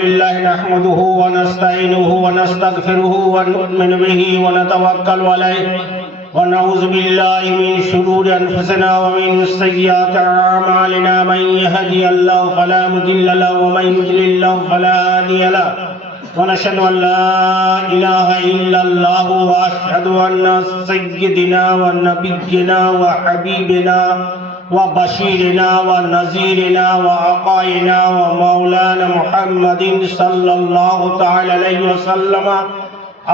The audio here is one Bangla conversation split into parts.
الله نحمده ونستعينه ونستغفره ونؤمن به ونتوكل عليه ونعوذ بالله من شرور أنفسنا ومن سيئات أعمالنا من يهدي الله فلا مضل له ومن يضلل فلا هادي له ونشهد أن لا إله إلا الله وأشهد أن سيدنا ونبينا وحبيبنا وبشيرنا ونذيرنا وعقائنا ومولانا محمد صلى الله تعالى عليه وسلم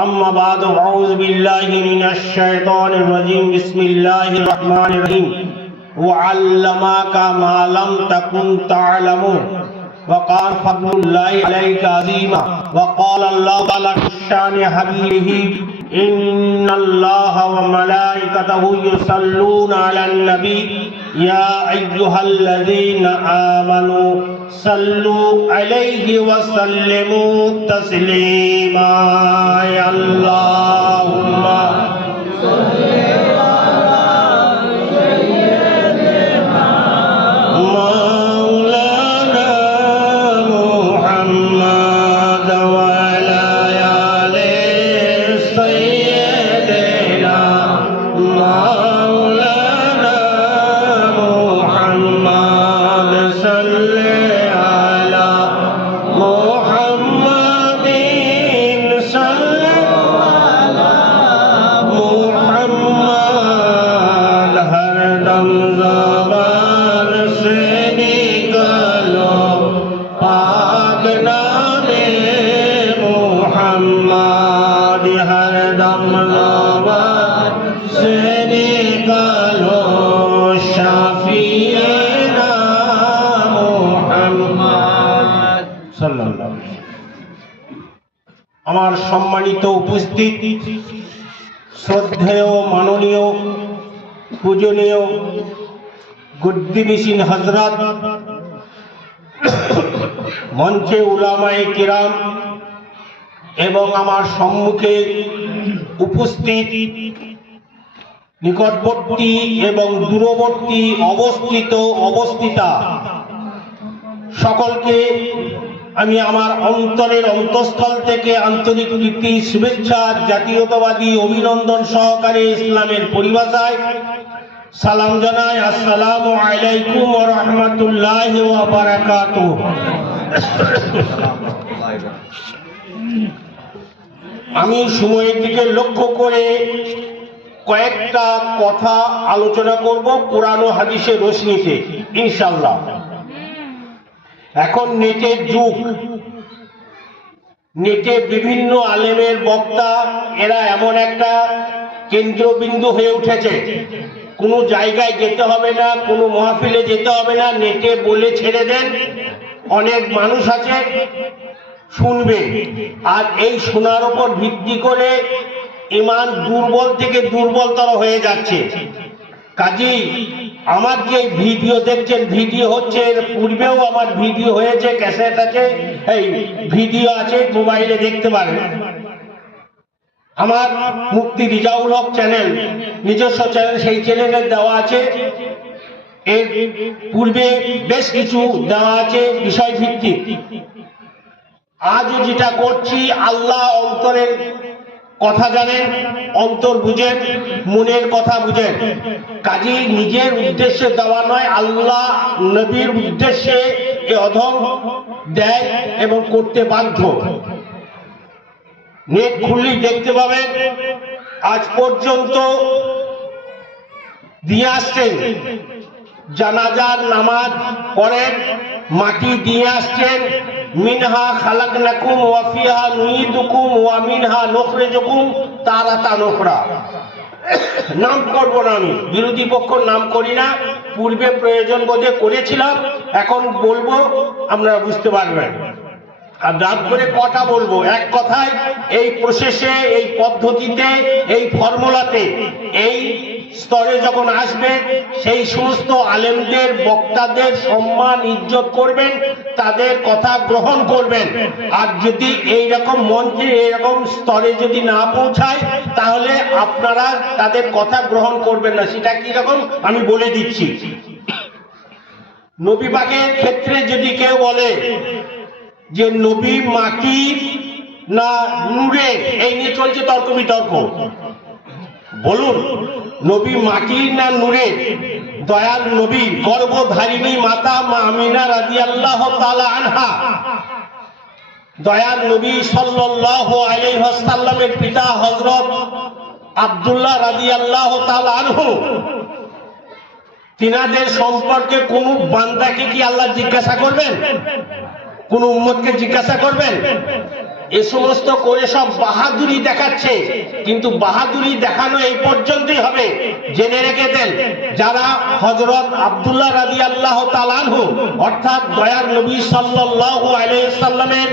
أما بعد أعوذ بالله من الشيطان الرجيم بسم الله الرحمن الرحيم وعلمك ما لم تكن تعلم وقال فضل الله عليك عظيما وقال الله تعالى في شأن حبيبه إن الله وملائكته يصلون على النبي يا أيها الذين آمنوا صلوا عليه وسلموا تسليما يا اللهم صل আমার সম্মানিত উপস্থিত শ্রদ্ধেয় মাননীয় পূজনীয় গুদ্দিনিসিন হযরত মঞ্চে উলামায়ে কিরাম এবং আমার সম্মুখে উপস্থিত নিকটবর্তী এবং দূরবর্তী অবস্থিতা সকলকে আমি আমার অন্তরের অন্তঃস্থল থেকে আন্তরিক প্রীতি শুভেচ্ছা জাতীয়তাবাদী অভিনন্দন সহকারে ইসলামের পরিভাষায় সালাম জানাই। আসসালামু আলাইকুম ওয়া রাহমাতুল্লাহি ওয়া বারাকাতুহু। আমি সময়ের দিকে লক্ষ্য করে কয়েকটা কথা আলোচনা করব কোরআন ও হাদিসের রোশনীতে ইনশাআল্লাহ। এখন নেটের যুগ, নেটে বিভিন্ন আলেমের বক্তা এরা এমন একটা কেন্দ্রবিন্দু হয়ে উঠেছে, কোনো জায়গায় যেতে হবে না, কোনো মাহফিলে যেতে হবে না, নেটে বলে ছেড়ে দেন, অনেক মানুষ আছে শুনবে। আর এই শোনার উপর ভিত্তি করে ঈমান দুর্বল থেকে দুর্বলতর হয়ে যাচ্ছে। কাজেই আমার যে ভিডিও দেখছেন, ভিডিও হচ্ছে, এর পূর্বেও আমার ভিডিও হয়েছে, ক্যাসেট আছে, এই ভিডিও আছে, মোবাইলে দেখতে পারেন। আমার মুফতি রিজাউল হক চ্যানেল, নিজস্ব চ্যানেল, সেই চ্যানেলে দেওয়া আছে। এর পূর্বে বেশ কিছু দেওয়া আছে বিষয় ভিত্তিক। আজ যেটা করছি, আল্লাহ অন্তরের কথা জানেন, অন্তর বুঝেন, মনের কথা বুঝেন। কাজেই নিজের উদ্দেশ্যে দেওয়া নয়, আল্লাহ নবীর উদ্দেশ্যে এ অধম দেয় এবং করতে বাধ্য। নেট খুললেই দেখতে পাবেন আজ পর্যন্ত দিয়ে আসছেন, জানাজার নামাজ পড়েন, মাটি দিয়ে আসছেন, মিনহা খালাকনাকুম ওয়া ফিহা নুঈদুকুম ওয়া মিনহা নুখরিজুকুম তারাতান উখরা। নাম করব না, আমি বিরোধী পক্ষ নাম করি না, পূর্বে প্রয়োজন বোধে করেছিলাম, এখন বলবো, আপনারা বুঝতে পারবেন। আর রাত করে কথা বলবো, এক কথায় এই প্রসেসে, এই পদ্ধতিতে, এই ফর্মুলাতে, এই স্তরে যখন আসবে, সেই সমস্ত আলেমদের বক্তাদের সম্মান ইজ্জত করবেন, তাদের কথা গ্রহণ করবেন। আর যদি এইরকম মঞ্চে এইরকম স্তরে যদি না পৌঁছায়, তাহলে আপনারা তাদের কথা গ্রহণ করবেন না। সেটা কি রকম আমি বলে দিচ্ছি। নবী পাকের ক্ষেত্রে যদি কেউ বলে যে নবী মাটি না নূরের, এই নিয়ে চলছে তর্ক বিতর্ক। বলুন, নবী মাটি না নূরের? দয়াল নবী গর্ভধারিণী মাতা মা আমিনা রাদিয়াল্লাহু তাআলা আনহা, দয়াল নবী সাল্লাল্লাহু আলাইহি ওয়াসাল্লামের পিতা হযরত আব্দুল্লাহ রাদিয়াল্লাহু তাআলা আনহু, তিনাদের সম্পর্কে কোন বান্দাকে কি আল্লাহ জিজ্ঞাসা করবেন? কোন উম্মতকে জিজ্ঞাসা করবেন? এ সমস্ত করে সব বাহাদুরি দেখাচ্ছে, কিন্তু বাহাদুরি দেখানো এই পর্যন্তই হবে। জেনে রেখে দেন, যারা হযরত আব্দুল্লাহ রাদিয়াল্লাহু তাআলা আনহু অর্থাৎ দয়ার নবী সাল্লাল্লাহু আলাইহি সাল্লামের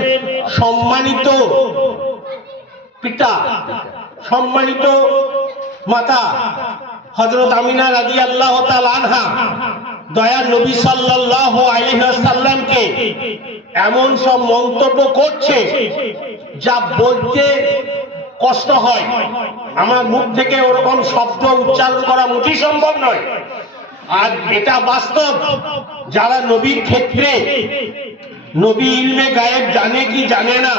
সম্মানিত পিতা, সম্মানিত মাতা হযরত আমিনা রাদিয়াল্লাহু তাআলা আনহা দয়ার নবী সাল্লাল্লাহু আলাইহি ওয়াসাল্লামকে এমন সব মন্তব্য করছে যা বলতে কষ্ট হয়। আমার মুখ থেকে ওরকম শব্দ উচ্চারণ করা মোটেই সম্ভব নয়। আর এটা বাস্তব, যারা নবীর ক্ষেত্রে নবী ইলমে গায়েব জানে কি জানে না,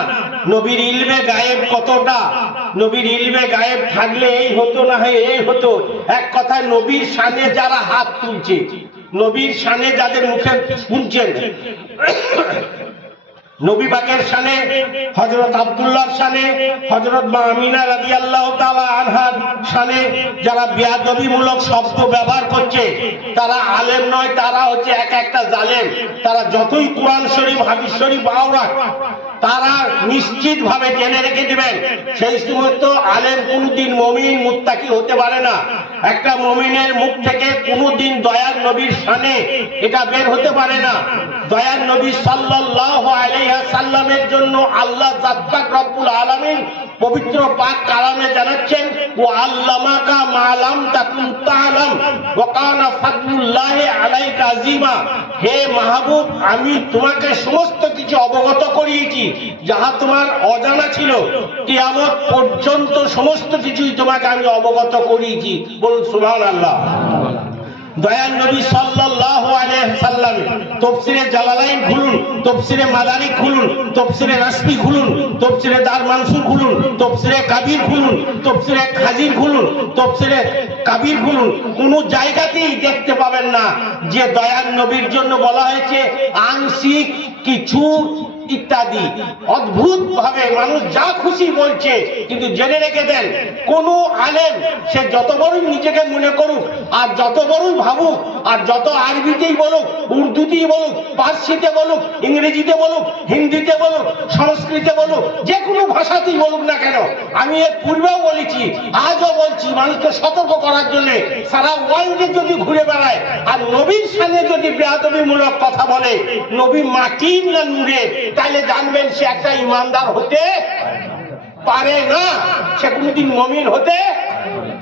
নবীর ইলমে গায়েব কতটা, নবীর ইলমে গায়েব থাকলে এই হতো না হয় এই হতো, এক কথায় নবীর শানে যারা হাত তুলছে, নবীর শানে যাদের মুখে শুনছেন, নবী পাকের শানে, হযরত আব্দুল্লাহর শানে, হযরত মা আমিনা রাদিয়াল্লাহু তাআলা আনহার শানে যারা বেয়াদবিমূলক শব্দ ব্যবহার করছে, তারা আলেম নয়, তারা হচ্ছে এক একটা জালেম। তারা যতই কোরআন শরীফ হাদিস শরীফ আওরাত, তারা নিশ্চিত ভাবে জেনে রেখে দিবেন, সেই সমস্ত আলেম কোনদিন মুমিন মুত্তাকি হতে পারে না। একটা মুমিনের মুখ থেকে কোনদিন দয়ার নবীর শানে এটা বের হতে পারে না। দয়ার নবী সাল্লাল্লাহু আলাইহি ওয়াসাল্লামের জন্য আল্লাহ জাত পাক রব্বুল আলামিন পবিত্র পাক কালামে জানাচ্ছেন, ওয়া আল্লামাকা মা লাম তাকুন তাআলাম ওয়া কানা ফাদলুল্লাহি আলাইকা আযীমা। হে মাহবুব, আমি তোমাকে সমস্ত কিছু অবগত করিয়েছি যাহা তোমার অজানা ছিল, কিয়ামত পর্যন্ত সমস্ত কিছুই তোমাকে আমি অবগত করিয়েছি। বলুন সুবহানাল্লাহ। দয়াল নবী সাল্লাল্লাহু আলাইহি সাল্লাম তাফসীরে জালালাইন খুলুন, তাফসীরে মাদারিক খুলুন, তাফসীরে রাসমি খুলুন, তাফসীরে দার মানসুর খুলুন, তাফসীরে কাবীর খুলুন, তাফসীরে খাজির খুলুন, তাফসীরে কাবীর খুলুন, কোন জায়গাতেই দেখতে পাবেন না যে দয়াল নবীর জন্য বলা হয়েছে আংশিক কিছু ইত্যাদি। অদ্ভুত ভাবে মানুষ যা খুশি বলছে, কিন্তু জেনে রেখে দেন, কোন আলেম সে যত বড়ই নিজেকে মনে করুক, আর যত বড়ই ভাবুক, আর যত আরবিতেই বলুক, উর্দুতেই বলুক, পার্সিতে বলুক, ইংরেজিতে বলুক, হিন্দিতে বলুক, সংস্কৃতে বলুক, যে কোনো ভাষাতেই বলুক না কেন, আমি এর পূর্বেও বলেছি, আজও বলছি, মানুষকে সতর্ক করার জন্য, সারা ওয়ার্ল্ডে যদি ঘুরে বেড়ায় আর নবীর সামনে যদি বেয়াদবিমূলক কথা বলে, নবী মাটির না নূরের, তাহলে জানবেন সে একটা ইমানদার হতে পারে না, সে কোনদিন মুমিন হতে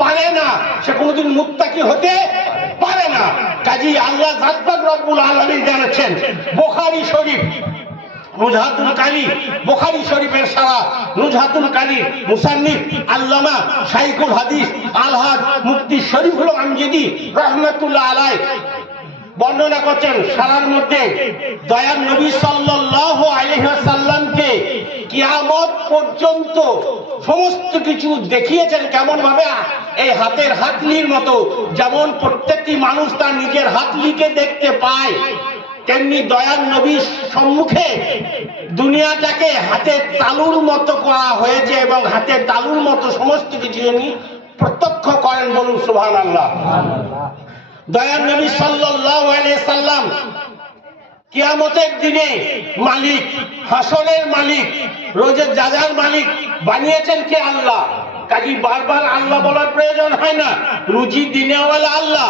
পারে না, সে কোনদিন মুত্তাকি হতে পারে না। কাজেই আল্লাহ জাত পাক রব্বুল আলামিন জানাচ্ছেন, বুখারী শরীফ নুজহাতুল কারী, বুখারী শরীফের সারা নুজহাতুল কারী মুসান্নিফ আল্লামা শাইখুল হাদিস আলহাজ মুফতি শরীফুল আমজিদি রাহমাতুল্লাহ আলাইহি বর্ণনা করছেন, সারার মধ্যে দয়ার নবী সাল্লাল্লাহু আলাইহি ওয়াসাল্লামকে কিয়ামত পর্যন্ত সমস্ত কিছু দেখিয়েছেন কেমন ভাবে, এই হাতের হাতলির মতো। যেমন প্রত্যেকটি মানুষ তার নিজের হাতলিকে দেখতে পায়, তেমনি দয়ার নবীর সম্মুখে দুনিয়াটাকে হাতের তালুর মতো করা হয়েছে এবং হাতের তালুর মতো সমস্ত কিছু উনি প্রত্যক্ষ করেন। বলুন সুবহানাল্লাহ। দয়ার নবী সাল্লাল্লাহু আলাইহি সাল্লাম কিয়ামতের দিনে মালিক, হাসরের মালিক, রোজের জাজার মালিক বানিয়েছেন কে? আল্লাহ। কাজী বারবার আল্লাহ বলার প্রয়োজন হয় না। রুজি দিনেওয়ালা আল্লাহ,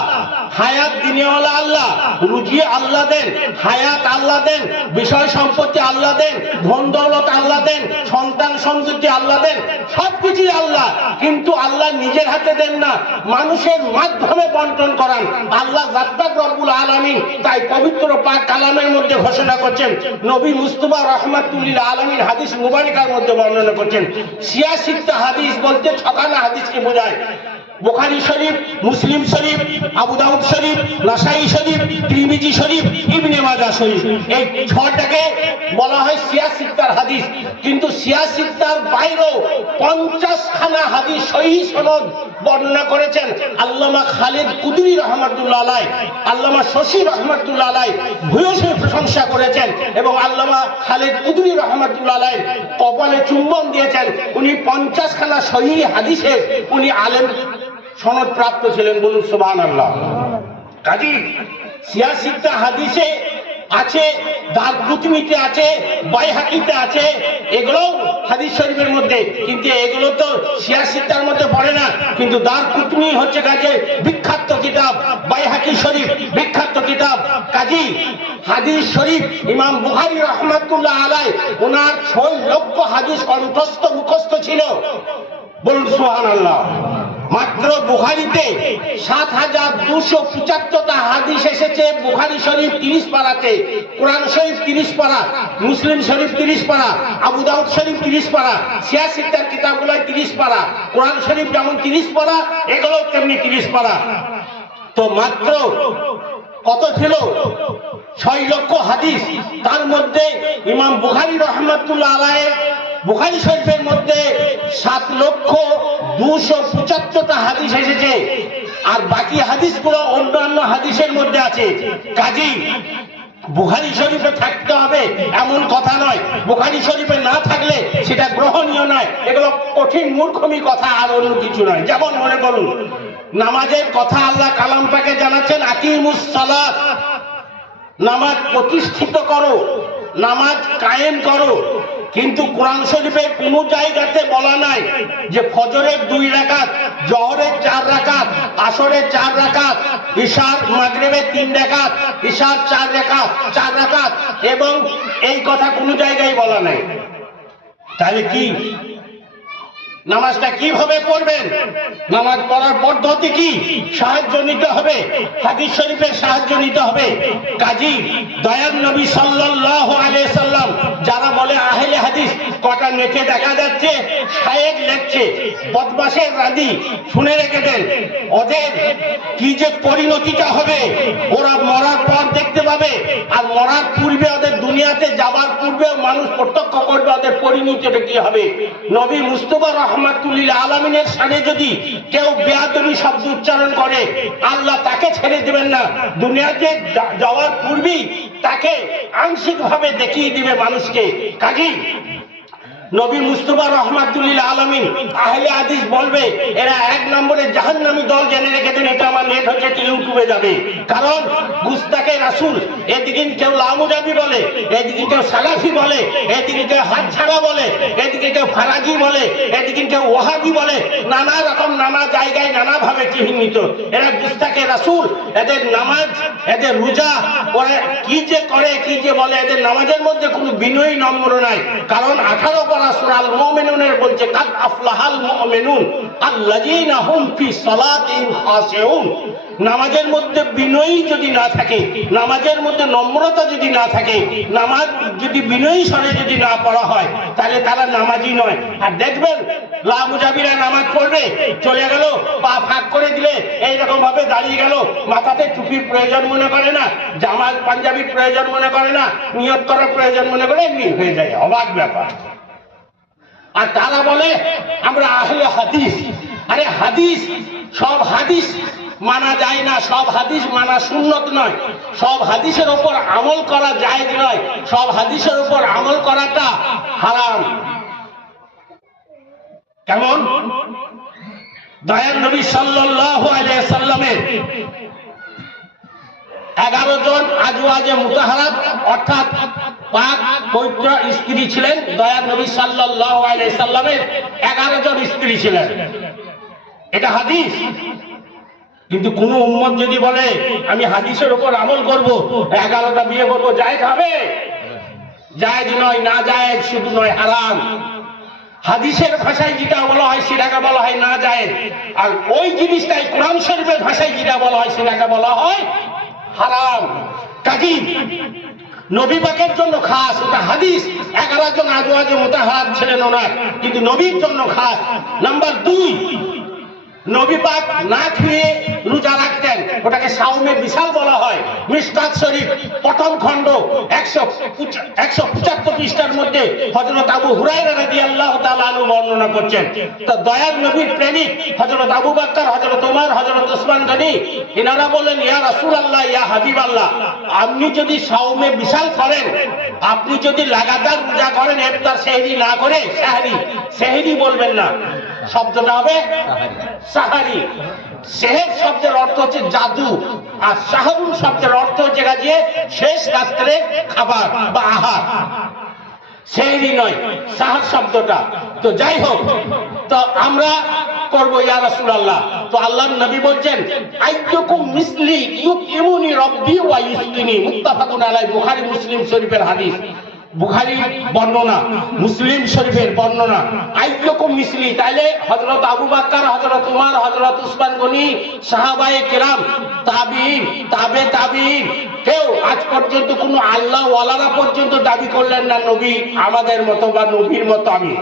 হায়াত দিনেওয়ালা আল্লাহ। রুজি আল্লাহ দেন, হায়াত আল্লাহ দেন, বিষয় সম্পত্তি আল্লাহ দেন, ধন দৌলত আল্লাহ দেন, সন্তান সন্ততি আল্লাহ দেন, সবকিছুই আল্লাহ। কিন্তু আল্লাহ নিজের হাতে দেন না, মানুষের মাধ্যমে বন্টন করান আল্লাহ জাত পাক রব্বুল আলামিন। তাই পবিত্র পাক কালামের মধ্যে ঘোষণা করছেন, নবী মুস্তাফা রাহমাতুল্লিল আলামিন হাদিস মুবারকার মধ্যে বর্ণনা করছেন, ৮৬টা হাদিস বলতে ৬খানা হাদিসকে বোঝায়। বুখারী শরীফ, মুসলিম শরীফ, আবু দাউদ শরীফ, নাসাই শরীফ, তিরমিজি শরীফ, ইবনে মাজাহ শরীফ, এই ছটাকে বলা হয় সিয়াসিত্তার হাদিস। কিন্তু সিয়াসিত্তার বাইরেও 50 খানা হাদিস সহিহ সনদ বর্ণনা করেছেন আল্লামা খালিদ কুদরি রহমাতুল্লাহ আলাইহ, আল্লামা শশী রহমাতুল্লাহ আলাইহ ভূয়সী প্রশংসা করেছেন এবং আল্লামা খালিদ কুদরি রহমাতুল্লাহ আলাইহ কপালে চুম্বন দিয়েছেন। উনি 50 খানা সহিহ হাদিসে উনি আলেম সনদ প্রাপ্ত ছিলেন, বলুন সুবহানাল্লাহ। কাজী সিয়াসিত্তা হাদিসে আছে, দারকুতনিতে আছে, বাইহাকিতে আছে, এগুলো হাদিস শরীফের মধ্যে, কিন্তু এগুলো তো সিয়াসিত্তার মধ্যে পড়ে না। কিন্তু দারকুতনি হচ্ছে কাজে বিখ্যাত কিতাব, বাইহাকি শরীফ বিখ্যাত কিতাব। কাজী হাদিস শরীফ ইমাম বুখারী রহমাতুল্লাহ আলাইহ ওনার 6 লক্ষ হাদিস কণ্ঠস্থ মুখস্থ ছিল, বলুন সুবহানাল্লাহ। মাত্র বুখারীতে 7275টা হাদিস এসেছে। বুখারী শরীফ 30 পারাতে, কোরআন শরীফ 30 পারা, মুসলিম শরীফ 30 পারা, আবু দাউদ শরীফ 30 পারা, সিয়াসিত্তার কিতাবগুলো 30 পারা, কোরআন শরীফ যেমন 30 পারা, এগুলো তেমনি 30 পারা। তো মাত্র কত ছিল? 6 লক্ষ হাদিস। তার মধ্যে ইমাম বুখারী রহমাতুল্লাহ আলাইহ বুখারী শরীফের মধ্যে 7,275টা হাদিস এসেছে, আর বাকি হাদিসগুলো অন্যান্য হাদিসের মধ্যে আছে। কাজী বুখারী শরীফে থাকতে হবে এমন কথা নয়, বুখারী শরীফে না থাকলে সেটা গ্রহণীয় নয়। এগুলো কঠিন মূর্খমি কথা, আর অন্য কিছু নয়। যেমন মনে করুন নামাজের কথা আল্লাহ কালাম পাকে জানাচ্ছেন আকিমুস সালাত, নামাজ প্রতিষ্ঠিত করো, নামাজ কায়েম করো। কিন্তু কোরআন শরীফের কোন জায়গাতে বলা নাই যে ফজরের 2 রাকাত, জোহরের 4 রাকাত, আসরের 4 রাকাত, ইশার মাগরিবের 3 রাকাত, ইশার 4 রাকাত, এবং এই কথা কোন জায়গায় বলা নাই। তাহলে কি নামাজটা কিভাবে পড়বেন? নামাজ পড়ার পদ্ধতি কি? সাহায্য নিতে হবে, হাদিস শরীফের সাহায্য নিতে হবে। কাজী দয়ার নবী সাল্লাল্লাহু আলাইহি সাল্লাম, যারা বলে আহলে হাদিস, কটা নেটে দেখা যাচ্ছে শায়েখ লেখছে বদমাশের রাজি, শুনে রেখে দেন, ওদের কি যে পরিণতিটা হবে ওরা মরার পর দেখতে পাবে। আর মরার পূর্বে, ওদের দুনিয়াতে যাবার পূর্বে মানুষ প্রত্যক্ষ করবে ওদের পরিণতিটা কি হবে। নবী মুস্তাফা রহমাতুল্লিল আলামিনের সামনে যদি কেউ বেয়াদবি শব্দ উচ্চারণ করে, আল্লাহ তাকে ছেড়ে দেবেন না, দুনিয়াতে যাওয়ার পূর্বেই তাকে আংশিকভাবে দেখিয়ে দিবে মানুষকে। কাজী নবী মুস্তাফা রহমাতুল্লিল আলামিন আহলে হাদিস বলবে এরা 1 নম্বরে জাহান্নামী দল, জেনে রেখে দেন। এটা আমার নেট হচ্ছে, ইউটিউবে যাবে। কারণ গুস্তাকে রাসূল, এদিকে কেউ লামুজাবি বলে, এদিকে কেউ সালাফি বলে, এদিকে কেউ হাত ছাড়া বলে, এদিকে কেউ ফারাজি বলে, এদিকে কেউ ওয়াহাবি বলে, নানা রকম নানা জায়গায় নানা ভাবে চিহ্নিত। এরা গুস্তাকে রাসূল, এদের নামাজ, এদের রোজা, ওরা কি যে করে, কি যে বলে, এদের নামাজের মধ্যে কোনো বিনয়ী নম্র নাই। কারণ 18 পারা সূরা আল মুমিনুনের বলছে কাদ আফলাহাল মুমিনুন আল্লাযীনা হুম ফি সালাতিহিম খাশিউন। নামাজের মধ্যে বিনয়ী যদি না থাকে, নামাজের মধ্যে নম্রতা যদি না থাকে, নামাজ যদি বিনয়ী স্বরে যদি না পড়া হয়, তাহলে তারা নামাজি নয়। আর দেখবেন লামুজাবিরা নামাজ পড়বে, চলে গেল, পা ফাঁক করে দিলে এইরকম ভাবে দাঁড়িয়ে গেল, মাথাতে টুপির প্রয়োজন মনে করে না, জামাল পাঞ্জাবির প্রয়োজন মনে করে না, নিয়ত করার প্রয়োজন মনে করে, এমনি হয়ে যায়। অবাক ব্যাপার। আর তারা বলে আমরা আহলে হাদিস। আরে হাদিস, সব হাদিস মানা যায় না, সব হাদিস মানা সুন্নত নয়, সব হাদিসের উপর আমল করা জায়েজ নয়, সব হাদিসের উপর আমল করাটা হারাম। কেমন? দয়ার নবী সাল্লাল্লাহু আলাইহি সাল্লামের 11 জন আজওয়াজে মুতাহারাত অর্থাৎ পাক পবিত্র স্ত্রী ছিলেন। দয়ার নবী সাল্লাল্লাহু আলাইহি সাল্লামের 11 জন স্ত্রী ছিলেন, এটা হাদিস। কিন্তু কোন উম্মত যদি বলে আমি হাদিসের উপর আমল করব, 11টা বিয়ে করব, জায়েজ হবে? জায়েজ নয়, না জায়েজ শুধু নয়, হারাম। হাদিসের ভাষায় যেটা বলা হয় সেটাকে বলা হয় না জায়েজ, আর ওই জিনিসটাই কোরআন শরীফের ভাষায় যেটা বলা হয় সেটাকে বলা হয় হারাম। কাজী নবী পাকের জন্য খাস ওটা হাদিস। 11 জন আজওয়াজে মুতাহারাত ছিলেন ওনার, কিন্তু নবীর জন্য খাস। নাম্বার 2, নবী পাক না খেয়ে রোজা রাখতেন, ওটাকে সাওমে বিশাল বলা হয়। মিশকাত শরীফ প্রথম খণ্ড 175 পৃষ্ঠার মধ্যে হযরত আবু হুরায়রা রাদিয়াল্লাহু তাআলা আনহু বর্ণনা করছেন। তো দয়ার নবীর প্রেমিক হযরত আবু বকর, হযরত ওমর, হযরত ওসমান গনি এনারা বলেন, ইয়া রাসূলুল্লাহ, ইয়া হাবিবাল্লাহ, আপনি যদি সাওমে বিশাল করেন, আপনি যদি লাগাতার রোজা করেন, ইফতার সেহরি না করে, সেহরি বলবেন না, শব্দটা হবে সাহারি। সেহের শব্দের অর্থ হচ্ছে জাদু, আর সাহারুল শব্দের অর্থ হচ্ছে যে শেষ রাত্রে খাবার বা আহার, সেহরি নয়, সাহার শব্দটা। তো যাই হোক, তো আমরা করবো ইয়া রাসূলুল্লাহ। তো আল্লাহর নবী বলছেন, আইয়ুকুম মিসলি ইউকিমুনি রাব্বি ওয়া ইসকিনি, মুত্তাফাকুন আলাইহি, বুখারী মুসলিম শরীফের হাদিস। বুখারী বর্ণনা, মুসলিম শরীফের বর্ণনা। আইয়ুকুম মিসলি, তাইলে হযরত আবু বকর, হযরত ওমর, হযরত ওসমান গনি, সাহাবায়ে কেরাম, তাবিঈন, তাবিঈন, কেউ আজ পর্যন্ত কোনো আল্লাহ ওয়ালারা পর্যন্ত দাবি করলেন না নবী আমাদের মতো বা নবীর মতো আমি।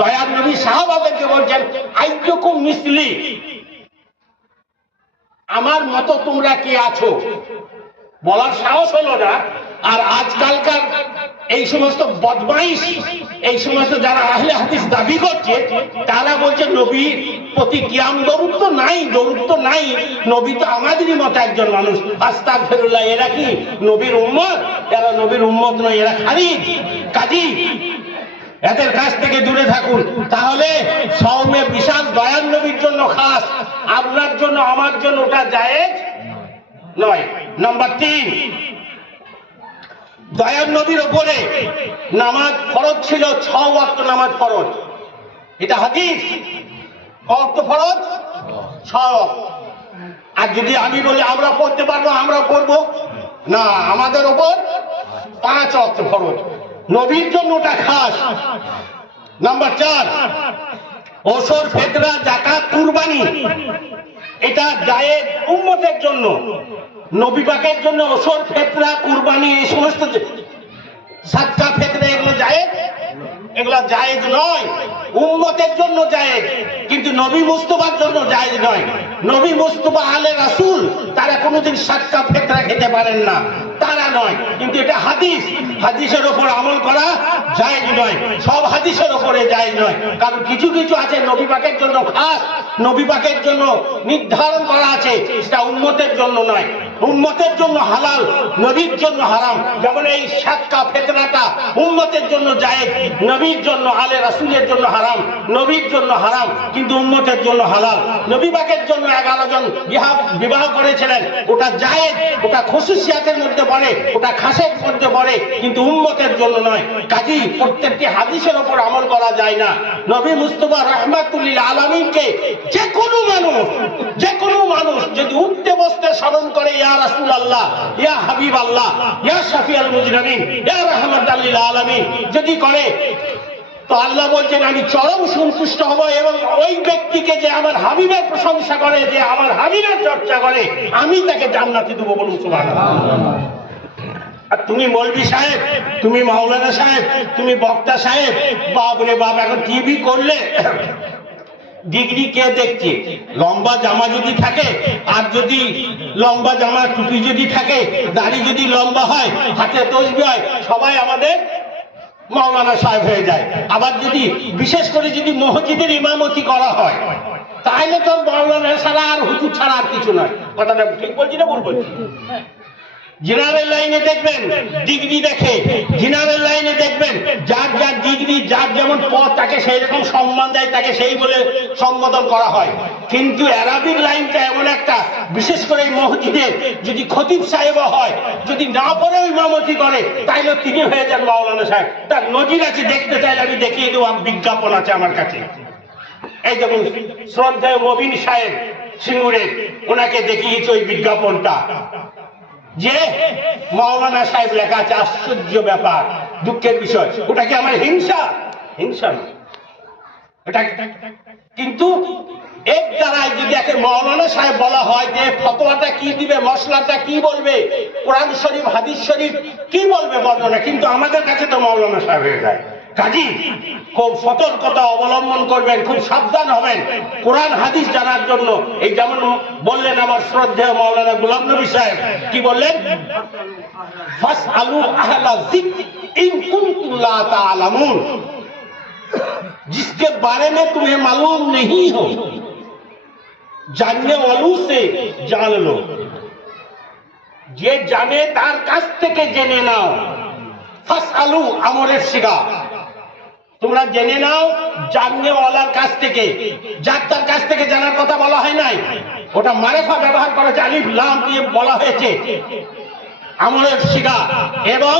দয়ার নবী সাহাবাদেরকে বলছেন, আইয়ুকুম মিসলি, আমার মতো তোমরা কি আছো, বলার সাহস হলো না। আর আজকালকার এই সমস্ত বদমাইশ, এই সমস্ত যারা আহলে হাদিস দাবি করছে, তারা বলছে নবীর প্রতি কিয়াম দরুদ তো নাই, নবী তো আমাদেরই মতো একজন মানুষ। আস্তাগফিরুল্লাহ, এরা কি নবীর উম্মত? এরা নবীর উম্মত নয়, এরা খারিজ। কাজী এদের কাছ থেকে দূরে থাকুন। তাহলে সাওমে বিশাল দয়ার নবীর জন্য খাস, আপনার জন্য আমার জন্য ওটা জায়েজ নয়। নাম্বার 3, দয়ার নবীর উপরে নামাজ ফরজ ছিল, 6 ওয়াক্ত নামাজ ফরজ। এটা হাদিস। কত ফরজ? 6। আর যদি আমি বলি আমরা পড়তে পারবো, আমরা পড়বো না, আমাদের উপর 5 ওয়াক্ত ফরজ। নবীর জন্য ওটা খাস। নাম্বার 4, ওসর, ফিতরা, যাকাত, কুরবানি, এটা জায়েজ উম্মতের জন্য। নবী পাকের জন্য ওসর, ফিতরা, কুরবানি, এই সমস্ত সাদকা, ফিতরা, এগুলো জায়েজ নয়, উম্মতের জন্য জায়েজ, কিন্তু নবী মুস্তাফার জন্য জায়েজ নয়। নবী মুস্তাফা আলে রাসূল, তারা কোনোদিন সাদকা, ফিতরা খেতে পারেন না, তারা নয়। কিন্তু এটা হাদিস, হাদিসের উপর আমল করা জায়েজ নয়, সব হাদিসের উপরে জায়েজ নয়। কারণ কিছু কিছু আছে নবী পাকের জন্য খাস, নবী পাকের জন্য নির্ধারণ করা আছে, সেটা উম্মতের জন্য নয়। উম্মতের জন্য হালাল, নবীর জন্য হারাম। যেমন এই সাদকা, ফিতরাটা উম্মতের জন্য জায়েজ, নবীর জন্য, আলে রাসূলের জন্য হারাম, নবীর জন্য হারাম, কিন্তু উম্মতের জন্য হালাল। নবী পাকের জন্য 11 জন বিবাহ করেছিলেন, ওটা জায়েজ, ওটা খুশুসিয়াতের মধ্যে পড়ে, ওটা খাসের মধ্যে পড়ে, কিন্তু উম্মতের জন্য নয়। কাজী প্রত্যেকটি হাদিসের উপর আমল করা যায় না। নবী মুস্তাফা রাহমাতুল লিল আলামিনকে যে কোনো মানুষ যদি উঠতে বসতে স্মরণ করে, ইয়া রাসূলুল্লাহ, ইয়া হাবিবাল্লাহ, ইয়া শাফিউল মুজরিমিন, ইয়া রাহমাতাল লিল আলামিন যদি করে, তো আল্লাহ বলছেন আমি চরম সন্তুষ্ট হব। এবং ওই ব্যক্তিকে যে আমার হাবিবের প্রশংসা করে, যে আমার হাবিবের চর্চা করে, আমি তাকে জান্নাতে দেবো। বলুন সুবহানাল্লাহ। আর তুমি মৌলভী সাহেব, তুমি মাওলানা সাহেব, তুমি বক্তা সাহেব, বাপরে বাপ, এখন টিভি করলে ডিগ্রি কে দেখছে? লম্বা জামা যদি থাকে, আর যদি লম্বা জামা টুপি যদি থাকে, দাড়ি যদি লম্বা হয়, হাতে তসবিহ হয়, সবাই আমাদের মাওলানা সাহেব হয়ে যায়। আবার যদি বিশেষ করে যদি মসজিদের ইমামতি করা হয়, তাহলে তো মাওলানা ছাড়া আর হুজুর ছাড়া আর কিছু নয়। কথাটা ঠিক বলছি না ভুল বলছি? জেনারেল লাইনে দেখবেন ডিগ্রি দেখে, জেনারেল লাইনে দেখবেন যার যার ডিগ্রি, যার যেমন পদ, তাকে সেই রকম সম্মান দেয়, তাকে সেই বলে সম্বোধন করা হয়। কিন্তু অ্যারাবিক লাইনটা এমন একটা, বিশেষ করে এই মসজিদে যদি খতিব সাহেব হয়, যদি না পড়েও ইমামতি করে, তাইলে তিনি হয়ে যান মাওলানা সাহেব। তার নজির আছে, দেখতে চাইলে আমি দেখিয়ে দেবো, বিজ্ঞাপন আছে আমার কাছে। এই যেমন শ্রদ্ধেয় মবিন সাহেব সিঙ্গুরের, ওনাকে দেখিয়েছে ওই বিজ্ঞাপনটা, যে মাওলানা সাহেব লেখা আছে। আশ্চর্য ব্যাপার, দুঃখের বিষয়। ওটা কি আমার হিংসা? হিংসা না এটা। কিন্তু এর দ্বারাই যদি একে মাওলানা সাহেব বলা হয়, যে ফতোয়াটা কি দিবে, মশলাটা কি বলবে, কোরআন শরীফ, হাদিস শরীফ কি বলবে বর্ণনা, কিন্তু আমাদের কাছে তো মাওলানা সাহেব হয়ে যায়। কাজী খুব সতর্কতা অবলম্বন করবেন, খুব সাবধান হবেন কোরআন হাদিস জানার জন্য। এই যেমন বললেন আমার শ্রদ্ধেয় মাওলানা গোলাম নবী সাহেব, কি বললেন? ফাসআলু আহলা যিকর ইন কুনতুম লা তা'লামুন, जिसके बारे में तुम्हें मालूम नहीं हो जानने वालों से जान लो, যে জানে তার কাছ থেকে জেনে নাও। ফাসআলু আমরের সিগা, তোমরা জেনে নাও জাননে ওয়ালার কাছ থেকে, যার তার কাছ থেকে জানার কথা বলা হয় নাই, ওটা মারেফা ব্যবহার করা হয়েছে, আলিফ লাম দিয়ে বলা হয়েছে আমলের শিখা, এবং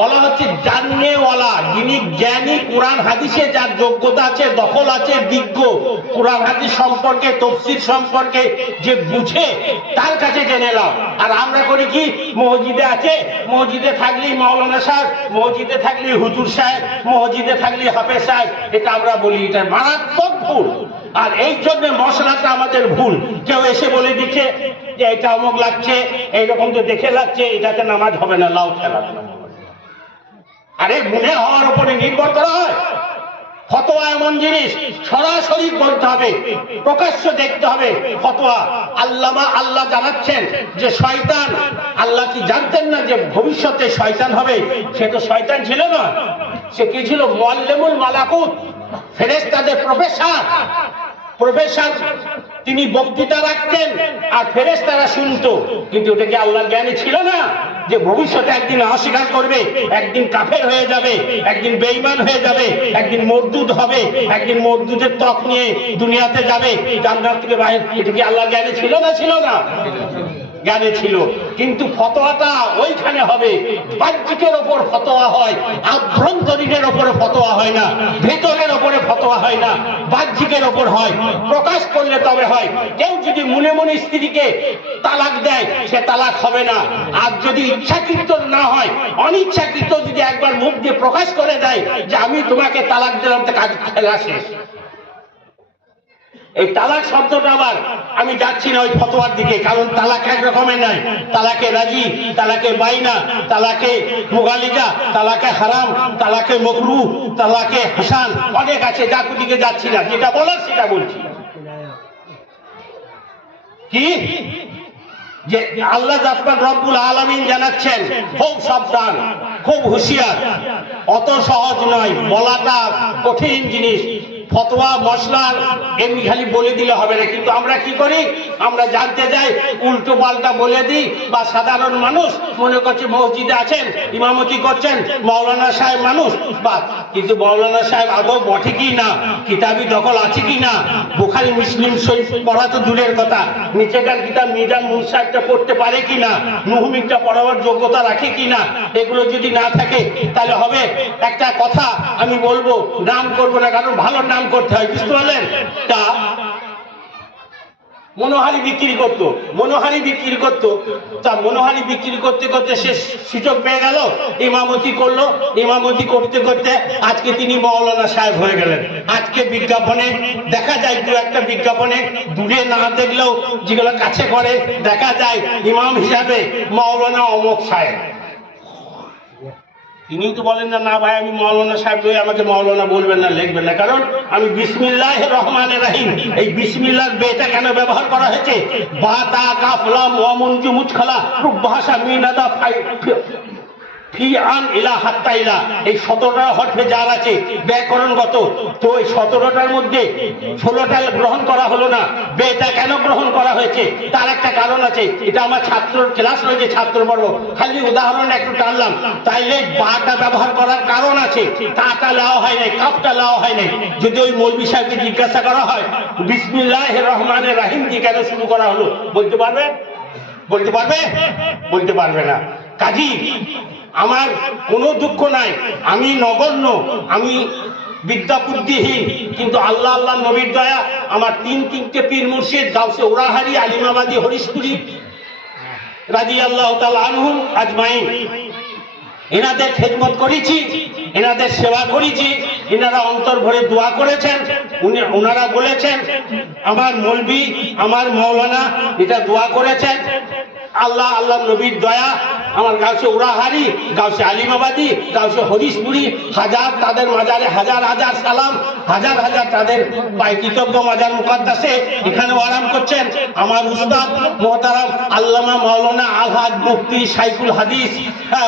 বলা হচ্ছে জাননেওয়ালা, যিনি জ্ঞানী, কোরআন হাদিসে যার যোগ্যতা আছে, দখল আছে, বিজ্ঞ, কোরআন হাদিস সম্পর্কে, তফসির সম্পর্কে যে বুঝে, তার কাছে জেনে নাও। আর আমরা করি কি, মসজিদে আছে, মসজিদে থাকলেই মাওলানা সাহেব, মসজিদে থাকলেই হুজুর সাহেব, মসজিদে থাকলেই হাফেজ সাহেব, এটা আমরা বলি, এটা মারাত্মক ভুল। আর এই জন্য মশলাটা আমাদের ভুল। কেউ এসে বলে দিচ্ছে যে এটা অমুক লাগছে, এইরকম তো দেখে লাগছে, এটাতে নামাজ হবে না, লাউ খেলা। আরে মনে হওয়ার উপরে নির্ভর করা হয়। ফতোয়া এমন জিনিস সরাসরি বলতে হবে, প্রকাশ্য দেখতে হবে ফতোয়া। আল্লাহ জানাচ্ছেন যে শয়তান, আল্লাহ কি জানতেন না যে ভবিষ্যতে শয়তান হবে? সে তো শয়তান ছিল না, সে কি ছিল? মুআল্লিমুল মালাকুত, ফেরেশতাদের প্রফেসর। তিনি বক্তৃতা রাখতেন আর ফেরেশতারা শুনতো, কিন্তু ওটা কি আল্লাহর জ্ঞানে ছিল না যে ভবিষ্যতে একদিন অস্বীকার করবে, একদিন কাফের হয়ে যাবে, একদিন বেঈমান হয়ে যাবে, একদিন মরদুদ হবে, একদিন মরদুদের ত্বক নিয়ে দুনিয়াতে যাবে, জান্নাত থেকে বাইরে? এটা কি আল্লাহর জ্ঞানে ছিল না? ছিল না, জ্ঞানে ছিল। কিন্তু ফতোয়াটা ওইখানে হবে, বাহ্যিকের ওপর ফতোয়া হয়, আভ্যন্তরীণের ওপরে ফতোয়া হয় না, ভেতরের ওপরে ফতোয়া হয় না, বাহ্যিকের ওপর হয়। প্রকাশ করলে তবে হয়। কেউ যদি মনে মনে স্ত্রীকে তালাক দেয়, সে তালাক হবে না। আর যদি ইচ্ছাকৃত না হয়, অনিচ্ছাকৃত যদি একবার মুখ দিয়ে প্রকাশ করে দেয় যে আমি তোমাকে তালাক দিলাম, তো কাজ খেলা শেষ। এই তালাক শব্দটা আবার আমি যাচ্ছি না ওই ফতোয়ার দিকে, কারণ তালাক এক রকমের নাই। তালাকে রাজি, তালাকে বাইনা, তালাকে মুগালিজা, তালাকে হারাম, তালাকে মকরু, তালাকে হাসান, অনেক আছে, যা দিকে যাচ্ছি না। যেটা বলার সেটা বলছি কি, যে আল্লাহ রব্বুল আলামিন জানাচ্ছেন খুব সাবধান, খুব হুঁশিয়ার। অত সহজ নয়, বলাটা কঠিন জিনিস। ফতোয়া মশলার এমনি খালি বলে দিলে হবে না। কিন্তু আমরা কি করি, আমরা জানতে যাই, উল্টো পাল্টা বলে দিই। বা সাধারণ মানুষ মনে করছে মসজিদে আছেন, ইমামতি করছেন, মাওলানা সাহেব মানুষ, বা কিন্তু মাওলানা সাহেব আদৌ বটে কি না, কিতাবি দখল আছে কি না, বুখারী মুসলিম শরীফ পড়া তো দূরের কথা, নিচেকার কিতাব মিজান মুনসাফটা পড়তে পারে কি না, মুহমিনটা পড়াবার যোগ্যতা রাখে কি না, এগুলো যদি না থাকে তাহলে হবে। একটা কথা আমি বলবো, নাম করবো না, কারণ ভালো নাম করতে হয়, বুঝতে পারলেন? তা মনোহারি বিক্রি করতো, তা মনোহারি বিক্রি করতে করতে সে সুযোগ পেয়ে গেল, ইমামতি করলো, ইমামতি করতে করতে আজকে তিনি মাওলানা সাহেব হয়ে গেলেন। আজকে বিজ্ঞাপনে দেখা যায়, দু একটা বিজ্ঞাপনে দূরে না দেখলেও যেগুলো কাছে করে দেখা যায়, ইমাম হিসাবে মাওলানা অমুক সাহেব। তিনি তো বলেন না, না ভাই আমি মাওলানা সাহেব নই, আমাকে মাওলানা বলবেন না, লিখবেন না, কারণ আমি বিসমিল্লাহির রহমানির রহিম, এই বিসমিল্লাহর বেটা কেন ব্যবহার করা হয়েছে? বা তা কাফ লাম ওয়া মুনজু মুজখালা রূপ ভাষা মিনাদা ফি আন ইলা হাত্তা ইলা, এই 17টা হরফে যার আছে ব্যাকরণগত, তো এই 17টার মধ্যে 16টা গ্রহণ করা হলো না। বেটা কেন গ্রহণ করা হয়েছে? তার একটা কারণ আছে। এটা আমার ছাত্রর ক্লাস রয়েছে, ছাত্রবর্গ, খালি উদাহরণ একটু টানলাম। তাইলে বাটা ব্যবহার করার কারণ আছে, তাটা লাও হয় নাই, কাপটা লাও হয় নাই। যদি ওই মৌলভী সাহেবকে জিজ্ঞাসা করা হয় বিসমিল্লাহির রহমানির রহিম দিয়ে কেন শুরু করা হলো, বলতে পারবে? বলতে পারবে না। কাজী আমার কোনো দুঃখ নাই, আমি নগণ্য, আমি বিদ্যা বুদ্ধিহীন, কিন্তু আল্লাহ নবীর দয়া, আমার তিনটে পীর মুর্শিদ, গাউসে ওরাহারি, আলিমাবাদী, হরিশপুরি রাদিয়াল্লাহু তাআলা আনহুম আজমাইন, এনাদের খেদমত করেছি, এনাদের সেবা করেছি, এনারা অন্তর ভরে দোয়া করেছেন। ওনারা বলেছেন আমার মৌলভী, আমার মাওলানা এটা দোয়া করেছেন, আল্লাহ নবীর দয়া আমার গাউসে উড়াহারি, গাউসে আলিমাবাদী, গাউসে হরিশপুরি, হাজার তাদের মাজারে হাজার হাজার সালাম, হাজার হাজার তাদের পায়ে কৃতজ্ঞ মাজার মুকাদ্দাসে এখানে আরাম করছেন। আমার উস্তাদ মোহতারাম আল্লামা মাওলানা আলহাজ মুফতি শাইখুল হাদিস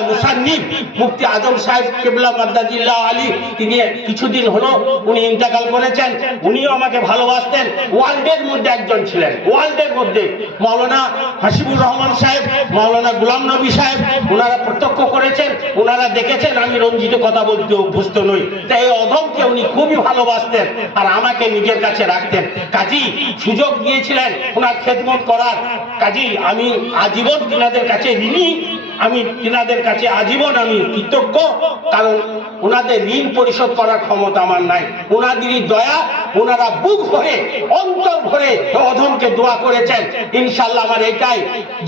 মুসান্নিফ মুফতি আজম সাহেব কেবলা মাদ্দাজিল্লাহ আলী, তিনি কিছুদিন হলো উনি ইন্তেকাল করেছেন। উনিও আমাকে ভালোবাসতেন, ওয়ার্ল্ডের মধ্যে একজন ছিলেন, ওয়ার্ল্ডের মধ্যে। মাওলানা হাসিবুর রহমান সাহেব, মাওলানা গুলাম নবী সাহেব, ওনারা প্রত্যক্ষ করেছেন, ওনারা দেখেছেন আমি রঞ্জিত কথা বলতে অভ্যস্ত নই। তাই এই অধমকে উনি খুবই ভালোবাসতেন আর আমাকে নিজের কাছে রাখতেন। কাজী সুযোগ দিয়েছিলেন ওনার খেদমত করার। কাজী আমি আজীবন তিনাদের কাছে ঋণী, আমি তিনাদের কাছে আজীবন আমি কৃতজ্ঞ, কারণ ওনাদের ঋণ পরিশোধ করার ক্ষমতা আমার নাই। ওনাদেরই দয়া, ওনারা বুক ভরে অন্তর ভরে অধমকে দোয়া করেছেন। ইনশাল্লাহ আমার এটাই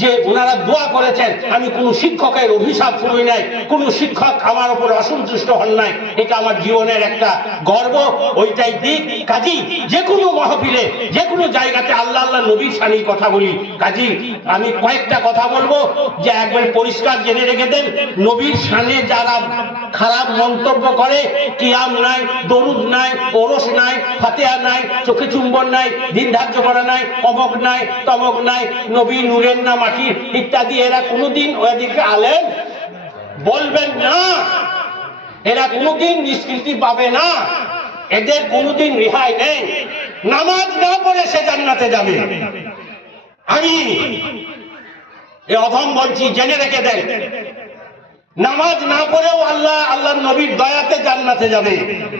যে ওনারা দোয়া করেছেন, আমি কোনো শিক্ষকের অভিশাপ করি নাই, কোনো শিক্ষক আমার উপর অসন্তুষ্ট হন নাই, এটা আমার জীবনের একটা গর্ব, ওইটাই দিক। কাজী যে কোনো মহফিলে যে কোনো জায়গাতে আল্লাহ আল্লাহ নবীর শানি কথা বলি। কাজী আমি কয়েকটা কথা বলবো যে একবার পরিষ্কার জেনে রেখে দেন, নবীর শানে যারা খারাপ মন্তব্য করে, কিয়াম নাই, দরুদ নাই, ওরস নাই, ফাতিহা নাই, চোখে চুম্বন নাই, দিন ধার্য করা নাই, অমক নাই, তমক নাই, নবী নূরের না মাটির ইত্যাদি, এরা কোনোদিন ওদিকে আলেম বলবেন না, এরা কোনোদিন নিষ্কৃতি পাবে না, এদের কোনোদিন রেহাই নেই। নামাজ না পড়ে সে জান্নাতে যাবে। আমি এ অধম বলছি, জেনে রেখে দেন, নামাজ না পড়েও আল্লাহ আল্লাহ নবীর দয়াতে জান্নাতে যাবে।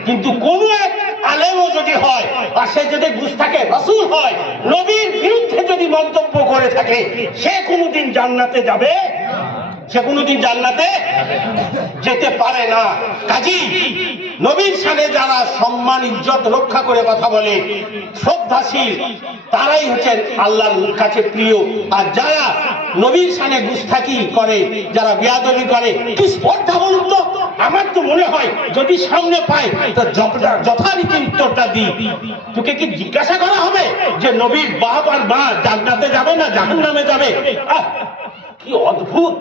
কিন্তু কোন এক আলেমও যদি হয় আর সে যদি গুস্তাখে রাসূল হয়, নবীর বিরুদ্ধে যদি মন্তব্য করে থাকে, সে কোনোদিন জান্নাতে যাবে, সে কোনোদিন জান্নাতে যেতে পারে না। কাজী নবীর শানে যারা সম্মান ইজ্জত রক্ষা করে কথা বলে, শ্রদ্ধাশীল, তারাই হচ্ছেন আল্লাহর কাছে প্রিয়। আর যারা নবীর শানে গুস্তাখি করে, যারা বেয়াদবি করে, কি স্পর্ধা বলুন তো? আমার তো মনে হয় যদি সামনে পাই তো যথারীতি উত্তরটা দিই। তোকে কি জিজ্ঞাসা করা হবে যে নবীর বাপ আর মা জান্নাতে যাবে না জাহান্নামে যাবে? কি অদ্ভুত,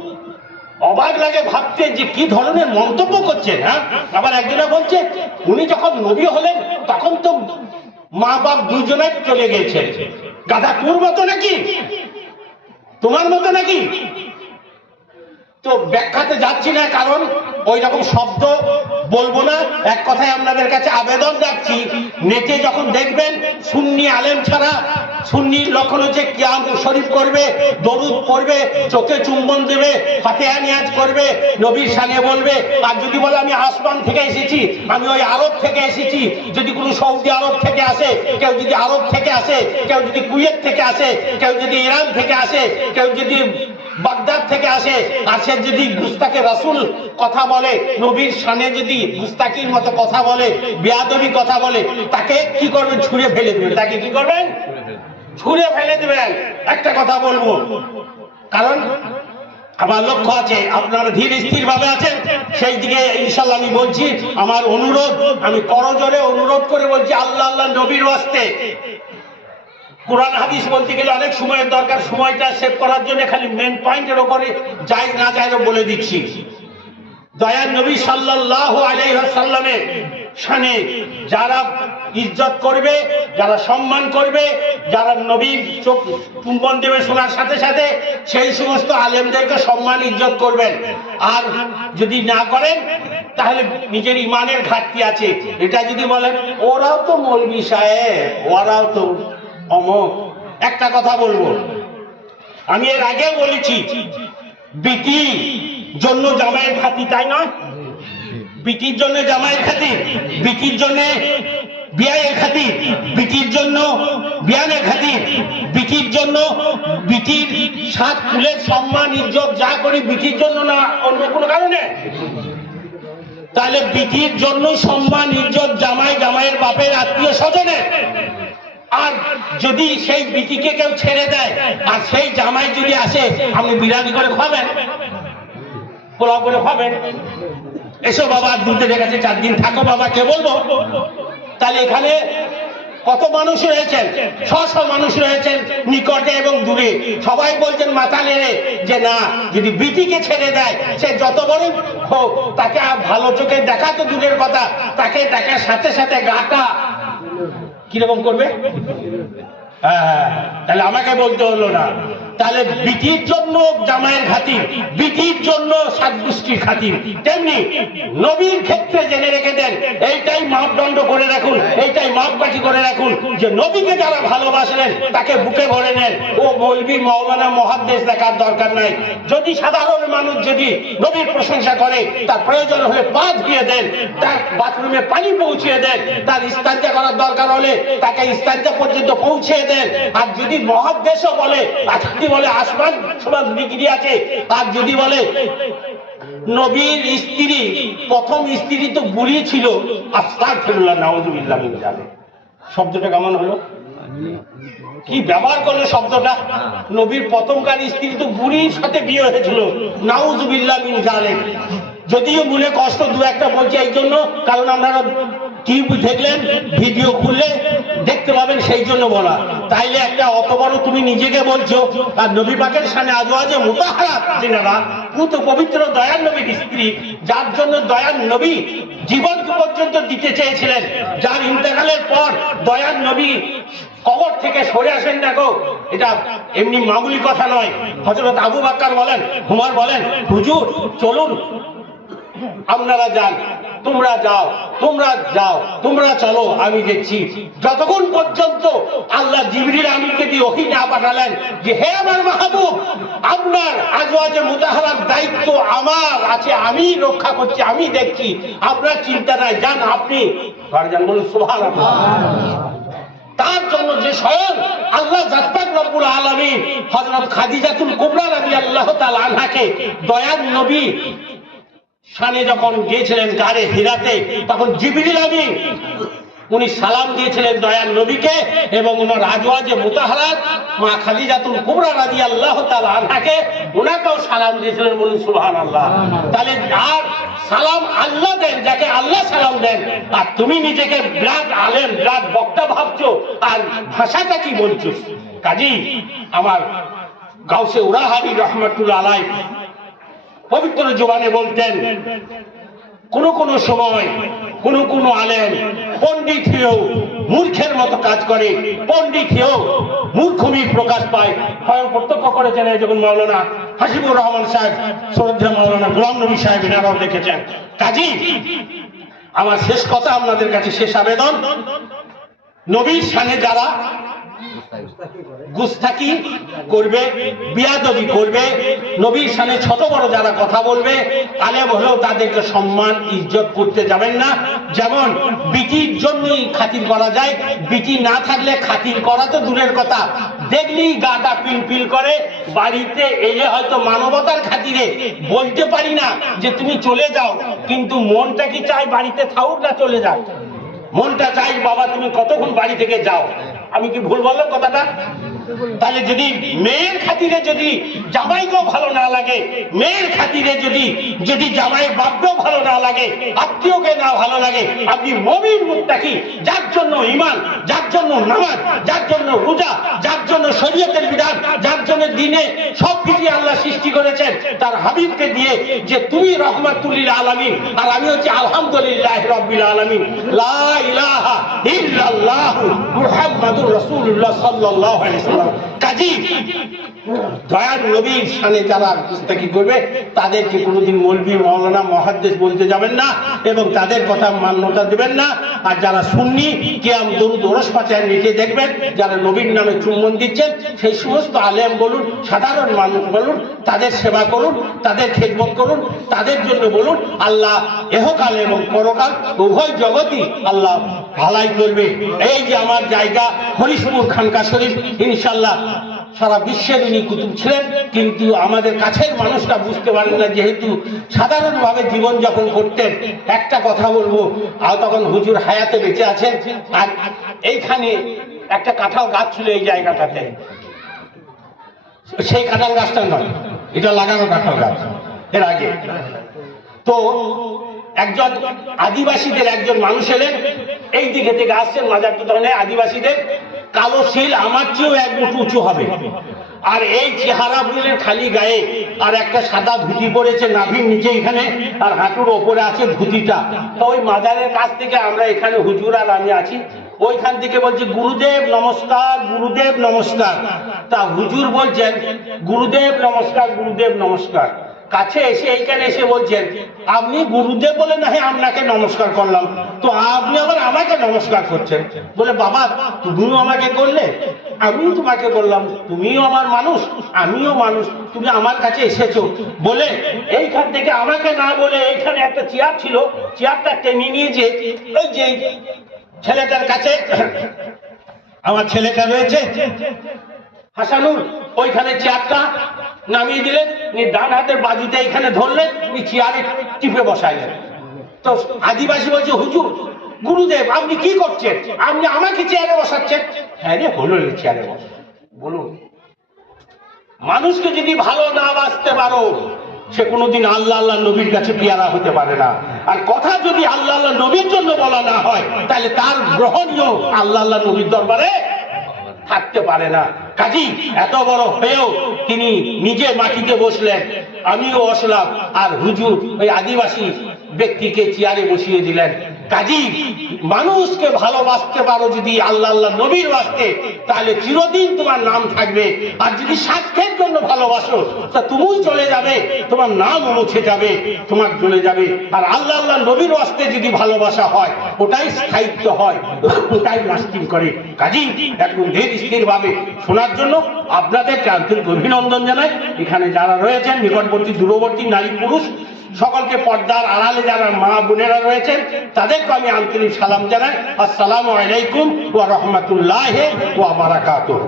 অবাক লাগে ভাবতে যে কি ধরনের মন্তব্য করছেন। হ্যাঁ, আবার একজনে বলছে উনি যখন নবী হলেন তখন তো মা বাপ দুজনে চলে গেছেন। গাধা তোর মতো নাকি, তোমার মতো নাকি? তো ব্যাখ্যাতে যাচ্ছি না, কারণ ওই রকম শব্দ বলবো না। এক কথায় আপনাদের কাছে আবেদন রাখছি, নেটে যখন দেখবেন সুন্নি আলেম ছাড়া, সুন্নির লক্ষণ হচ্ছে কিয়াম শরীফ করবে, দরুদ পড়বে, চোখে চুম্বন দেবে, ফাতিহা নিয়াজ করবে, নবীর শানে বলবে। আর যদি বলে আমি আসমান থেকে এসেছি, আমি ওই আরব থেকে এসেছি, যদি কোনো সৌদি আরব থেকে আসে, কেউ যদি আরব থেকে আসে, কেউ যদি কুয়েত থেকে আসে, কেউ যদি ইরান থেকে আসে, কেউ যদি বাগদাদ থেকে আসে, আর সে যদি গুস্তাকে রাসূল কথা বলে, নবীর শানে যদি গুস্তাকির মতো কথা বলে, বেয়াদবি কথা বলে, তাকে কি করবেন? ছুঁড়ে ফেলে দেবেন। তাকে কি করবেন? ছুঁড়ে ফেলে দেবেন। একটা কথা বলবো, কারণ আমার লক্ষ্য আছে, আপনারা ধীর স্থির ভাবে আছেন, সেই দিকে ইনশাল্লাহ আমি বলছি। আমার অনুরোধ, আমি করজোরে অনুরোধ করে বলছি, আল্লাহ আল্লাহ নবীর ওয়াস্তে কোরআন হাদিস বলতে গেলে অনেক সময়ের দরকার, সময়টা সেভ করার জন্য খালি মেন পয়েন্টের উপরে যাই না যাই বলে দিচ্ছি। দয়ার নবী সাল্লাল্লাহু আলাইহি ওয়াসাল্লামের শানে যারা ইজ্জত করবে, যারা সম্মান করবে, যারা নবীর চোখ চুম্বন দেবে শোনার সাথে সাথে, সেই সমস্ত আলেমদেরকে সম্মান ইজ্জত করবেন। আর যদি না করেন তাহলে নিজের ইমানের ঘাটতি আছে। এটা যদি বলেন ওরাও তো মৌলভী সাহেব, ওরাও তো অমক। একটা কথা বলবো, আমি এর আগে বলেছি, বিটির জন্য জামাইয়ের খাতির, তাই নয়? বিটির জন্য জামাইয়ের খাতির, বিটির জন্য বিয়ায়ের খাতির, বিটির জন্য বিয়ানের খাতির, বিটির জন্য বিটির সাত কুলের সম্মান ইজ্জত যা করি বিটির জন্য, না অন্য কোনো কারণে। তাহলে বিটির জন্য সম্মান ইজ্জত জামাই, জামাইয়ের বাপের আত্মীয় স্বজনের। আর যদি সেই বিটিকে কেউ ছেড়ে দেয় আর সেই জামাই যদি আসে, আপনি বিরিয়ানি করে খাবেন, পোলাও করে খাবেন, এসো বাবা দুধে গেছে 4 দিন থাকো বাবা, কে বলবো? তাহলে এখানে কত মানুষ রয়েছেন, শ মানুষ রয়েছেন নিকটে এবং দূরে, সবাই বলছেন মাথা নেড়ে যে না, যদি বিটিকে ছেড়ে দেয় সে যত বড় হোক তাকে ভালো চোখে দেখা তো দূরের কথা, তাকে দেখার সাথে সাথে গাটা কিরকম করবে। হ্যাঁ, তাহলে আমাকে বলতে হলো না। তাহলে বিটির জন্য জামাইয়ের খাতির, বিটির জন্য সাতগুষ্টির খাতির, তেমনি নবীর ক্ষেত্রে জেনে রেখে দেন, এইটাই মাপদণ্ড করে রাখুন, এইটাই মাপকাঠি করে রাখুন যে নবীকে যারা ভালোবাসলেন তাকে বুকে ভরে নেন। ও মৌলবি মাওলানা মুহাদ্দিস দেখার দরকার নাই। যদি সাধারণ মানুষ যদি নবীর প্রশংসা করে, তার প্রয়োজন হলে পা ধুয়ে দেন, তার বাথরুমে পানি পৌঁছিয়ে দেন, তার ইস্তেঞ্জা করার দরকার হলে তাকে ইস্তেঞ্জা পর্যন্ত পৌঁছিয়ে দেন। আর যদি মুহাদ্দিসও বলে, বলে আসমান সমান ডিগ্রি আছে, আর যদি বলে নবীর স্ত্রী প্রথম স্ত্রী তো বুড়ি ছিল, আস্তাগফিরুল্লাহ নাউযুবিল্লাহ মিন যালিক, শব্দটা কেমন হলো, কি ব্যবহার করলো শব্দটা। নবীর প্রথমকার স্ত্রী তো বুড়ির সাথে বিয়ে হয়েছিল, নাউযুবিল্লাহ মিন যালিক। যদিও মনে কষ্ট দু একটা বলছি এই জন্য, কারণ আপনারা কি দেখলেন, ভিডিও খুললে দেখতে পাবেন, সেই জন্য বলা। তাইলে একটা অত বড় তুমি নিজেকে বলছো, আর নবী পাকের সামনে আজওয়াজে মুতাহহারাত যিনারা পুত পবিত্র দয়ার নবীর স্ত্রী, যার জন্য দয়ার নবী জীবন পর্যন্ত দিতে চেয়েছিলেন, যার ইন্তেকালের পর দয়ার নবী কবর থেকে সরে আসেন দেখো, এটা এমনি মামুলি কথা নয়। হযরত আবু বকর বলেন, উমর বলেন, হুজুর চলুন আপনারা যান, তোমরা যাও, তোমরা যাও, তোমরা চলো, আমি দেখছি। যতক্ষণ পর্যন্ত আল্লাহ জিবরিল আমিনকে দিয়ে ওহী না পাঠালেন যে হে আমার মাহবুব, আপনার আজওয়াজে মুতাহহারার দায়িত্ব আমার আছে, আমি রক্ষা করছি, আমি দেখছি, আপনার চিন্তা নাই, যান আপনি ঘরে যান। বলুন সুবহানাল্লাহ। তার জন্য যে স্বয়ং আল্লাহ জাত্তাক রব্বুল আলামিন হযরত খাদিজাতুল কুবরা রাদিয়াল্লাহু তাআলা আনহাকে দয়ার নবী শানে যখন গিয়েছিলেন গারে হিরাতে, তখন জিবরিল আমিন উনি সালাম দিয়েছিলেন দয়ার নবীকে, এবং ওনার আজওয়াজে মুতাহহারাত মা খাদিজাতুল কুবরা রাদিয়াল্লাহু তাআলা আনহাকে ওনাকেও সালাম দিয়েছিলেন। বলুন সুবহানাল্লাহ। তাহলে আর সালাম আল্লাহ দেন যাকে আল্লাহ সালাম দেন, আর তুমি নিজেকে বিরাট আলেম বিরাট বক্তা ভাবছো, আর ভাষাটা কি বলছো। কাজী আমার গাউসে উরাহাবি রহমাতুল্লাহ আলাইহি পবিত্র জবানে বলতেন, কোন সময় কোন আলেম পণ্ডিত হয়েও মূর্খের মতো কাজ করে, পণ্ডিত হয়েও মূর্খমি প্রকাশ পায়। স্বয়ং প্রত্যক্ষ করেছেন যখন মাওলানা হাসিবুর রহমান সাহেব, শ্রদ্ধা মাওলানা গোলাম নবী সাহেব, এনারাও দেখেছেন। কাজী আমার শেষ কথা আপনাদের কাছে, শেষ আবেদন, নবীর শানে যারা গুস্তাকি করবে, বিয়াদবি করবে, নবীর শানে ছোট বড় যারা কথা বলবে, আলেম হলেও তাদেরকে সম্মান ইজ্জত করতে যাবেন না। যেমন বিটির জন্যই খাতির করা যায়, বিটি না থাকলে খাতির করা তো দূরের কথা, দেখলেই গাটা পিলপিল করে। বাড়িতে এলে হয়তো মানবতার খাতিরে বলতে পারি না যে তুমি চলে যাও, কিন্তু মনটা কি চাই বাড়িতে থাকুক না চলে যাও, মনটা চাই বাবা তুমি কতক্ষণ বাড়ি থেকে যাও। আমি কি ভুল বললাম কথাটা? তাহলে যদি মেয়ের খাতিরে যদি জামাইকেও ভালো না লাগে, মেয়ের খাতিরে যদি জামাইয়ের বাপকেও ভালো না লাগে, আত্মীয়কে না ভালো লাগে, আপনি মুমিন মুত্তাকি, যার জন্য ঈমান, যার জন্য নামাজ, যার জন্য রোজা, যার জন্য শরীয়তের বিধান, যার জন্য দিনে সবকিছু আল্লাহ সৃষ্টি করেছেন, তার হাবিবকে দিয়ে যে তুমি রহমাতুল লিল আলামিন আর আমি হচ্ছে আলহামদুলিল্লাহ রাব্বিল আলামিন, লা ইলাহা ইল্লাল্লাহ মুহাম্মাদুর রাসূলুল্লাহ সাল্লাল্লাহু আলাইহি ওয়াসাল্লাম। কাজী দয়ার নবীর শানে যারা গুস্তাকি করবে তাদেরকে কোনোদিন মৌলবি মাওলানা মুহাদ্দিস বলতে যাবেন না, এবং তাদের কথা মান্যতা দেবেন না। আর যারা সুন্নি কিয়াম দরুদ ওরস পাচার লিখে দেখবেন, যারা নবীর নামে চুম্বন দিচ্ছেন, সেই সমস্ত আলেম বলুন, সাধারণ মানুষ বলুন, তাদের সেবা করুন, তাদের খেদমত করুন, তাদের জন্য বলুন, আল্লাহ এহকাল এবং পরকাল উভয় জগতই আল্লাহ ভালাই করবে। এই যে আমার জায়গা হরিশপুর খানকা শরীফ, ইনশাআল্লাহ সারা বিশ্বের উনি কুতুব ছিলেন, কিন্তু আমাদের কাছের মানুষরা বুঝতে পারেন না, যেহেতু সাধারণভাবে জীবন যাপন করতেন। একটা কথা বলবো, আর তখন হুজুর হায়াতে বেঁচে আছেন, আর এইখানে একটা কাঁঠাল গাছ ছিল এই জায়গাটাতে, সেই কাঁঠাল গাছটা নয়, এটা লাগানো কাঁঠাল গাছ এর আগে। তো একজন আদিবাসীদের একজন মানুষ এলেন, এই দিকে থেকে আসছেন, মাজারটা তখন আদিবাসীদের কালো শিল আমার চেয়েও 1 মুঠ উঁচু হবে, আর এই চেহারা বুঝলেন খালি গায়ে, আর একটা সাদা ধুতি পরেছে নাভির নিচে এখানে, আর হাঁটুর ওপরে আছে ধুতিটা। তো ওই মাজারের কাছ থেকে আমরা এখানে হুজুর আর আমি আছি, ওইখান থেকে বলছি গুরুদেব নমস্কার, গুরুদেব নমস্কার। তা হুজুর বলছেন গুরুদেব নমস্কার, গুরুদেব নমস্কার। কাছে এসে এইখানে এসে বলছেন আপনি গুরুদেব বলে না আপনাকে নমস্কার করলাম, তো আপনি আবার আমাকে নমস্কার করছেন। বলে বাবা তুমিও আমাকে করলে, আমিও তোমাকে করলাম, তুমিও আমার মানুষ, আমিও মানুষ, তুমি আমার কাছে এসেছো বলে এইখান থেকে আমাকে না বলে এইখানে একটা চেয়ার ছিল, চেয়ারটা টেনে নিয়ে যে ওই যে ছেলেটার কাছে আমার ছেলেটা রয়েছে হাসানুর, ওইখানে চেয়ারটা নামিয়ে দিলেন, ডান হাতের বাজুতে এখানে ধরলেন, চেয়ারে টিপে বসাইলেন। তো আদিবাসী বলছে হুজুর গুরুদেব আপনি কি করছেন, আপনি আমাকে চেয়ারে বসাচ্ছেন? হ্যাঁ রে হলো চেয়ারে বসা। বলুন, মানুষকে যদি ভালো না বাসতে পারো সে কোনোদিন আল্লাহ আল্লাহ নবীর কাছে পেয়ারা হতে পারে না। আর কথা যদি আল্লাহ আল্লাহ নবীর জন্য বলা না হয় তাহলে তার গ্রহণীয় আল্লাহ আল্লাহ নবীর দরবারে থাকতে পারে না। কাজী এত বড় হয়েও তিনি নিজে মাটিতে বসলেন, আমিও বসলাম, আর হুজুর ওই আদিবাসী ব্যক্তিকে চেয়ারে বসিয়ে দিলেন। কাজী মানুষকে ভালোবাসতে পারো যদি আল্লাহ আল্লাহ নবীর বাসতে, তাহলে চিরদিন তোমার নাম থাকবে। আর যদি স্বার্থের জন্য ভালোবাসো তা তুমিও চলে যাবে, তোমার নামও মুছে যাবে, তোমার চলে যাবে। আর আল্লাহ আল্লাহ নবীর বাসতে যদি ভালোবাসা হয় ওটাই স্থায়িত্ব হয়, ওটাই লাস্টিং করে। কাজী এখন ধীর স্থির ভাবে শোনার জন্য আপনাদেরকে আন্তরিক অভিনন্দন জানাই। এখানে যারা রয়েছেন নিকটবর্তী দূরবর্তী নারী পুরুষ সকলকে, পর্দার আড়ালে যারা মা বোনেরা রয়েছেন তাদেরকে আমি আন্তরিক সালাম জানাই। আসসালামু আলাইকুম ওয়া রাহমাতুল্লাহি ওয়া বারাকাতুহু।